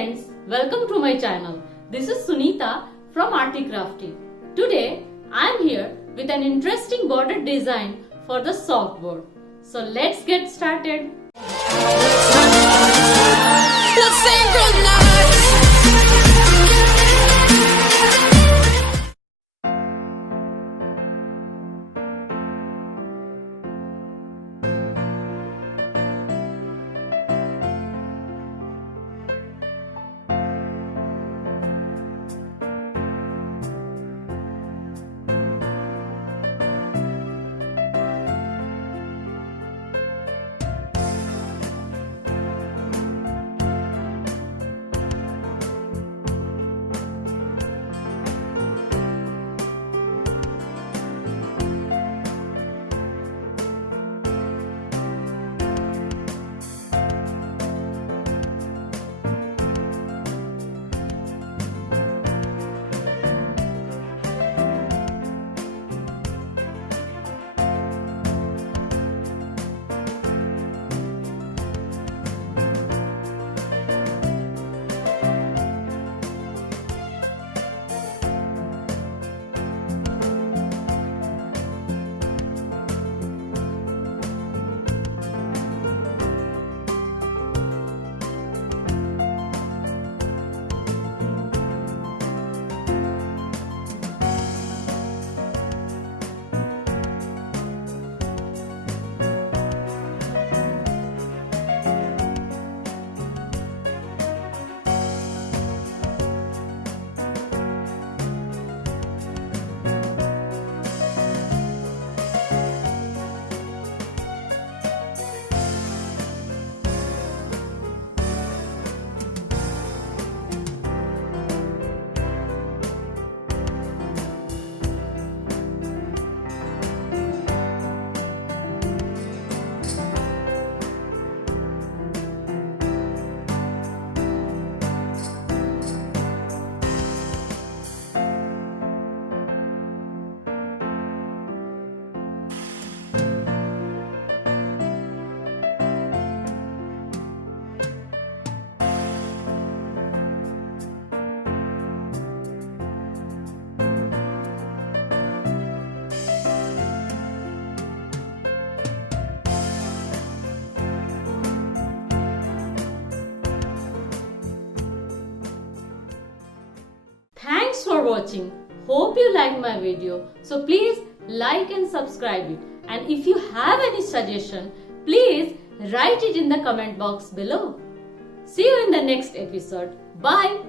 friends, welcome to my channel. This is Sunita from ARTY KRAFTY. Today I am here with an interesting border design for the softboard. So let's get started. Thanks for watching. Hope you liked my video. So please like and subscribe it. And if you have any suggestion, please write it in the comment box below. See you in the next episode. Bye.